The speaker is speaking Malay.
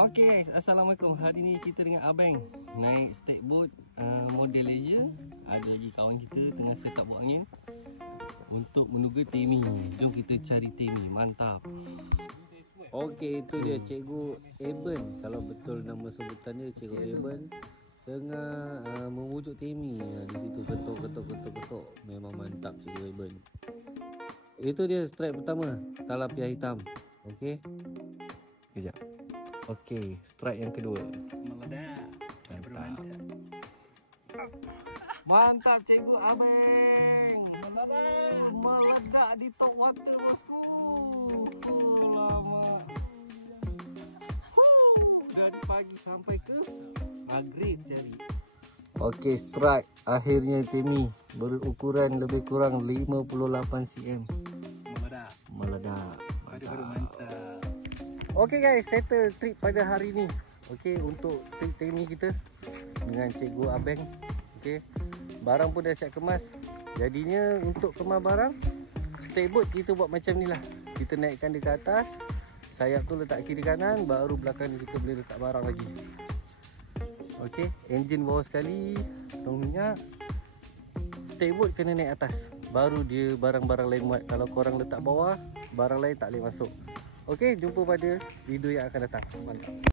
Okay guys, Assalamualaikum. Hari ni kita dengan Abang naik stackboat model leisure. Ada lagi kawan kita tengah set up buat angin untuk menuju Temi. Jom kita cari Temi. Mantap. Okey, itu dia Cikgu Eben. Kalau betul nama sebutan dia, Cikgu Eben tengah memujuk Temi. Di situ ketuk. Memang mantap Cikgu Eben. Itu dia strike pertama, talapia hitam. Okey. Kejap. Okey, strike yang kedua. Meledak. Mantap Cikgu Abang. Meledak di top water bosku. Lama. Dari pagi sampai ke maghrib cari. Okey, strike akhirnya Temi berukuran lebih kurang 58 cm. Meledak. Mantap. Okey guys, settle trip pada hari ni. Okey, untuk trip Temi kita dengan Cikgu Abang. Okey. Barang pun dah siap kemas. Jadinya untuk kemas barang, stackboat kita buat macam ni lah. Kita naikkan dia ke atas. Sayap tu letak kiri kanan, baru belakang ni kita boleh letak barang lagi. Okey, enjin bawah sekali, tong minyak. Stackboat kena naik atas, baru dia barang-barang lain muat. Kalau korang letak bawah, barang lain tak boleh masuk. Okey, jumpa pada video yang akan datang. Mantap.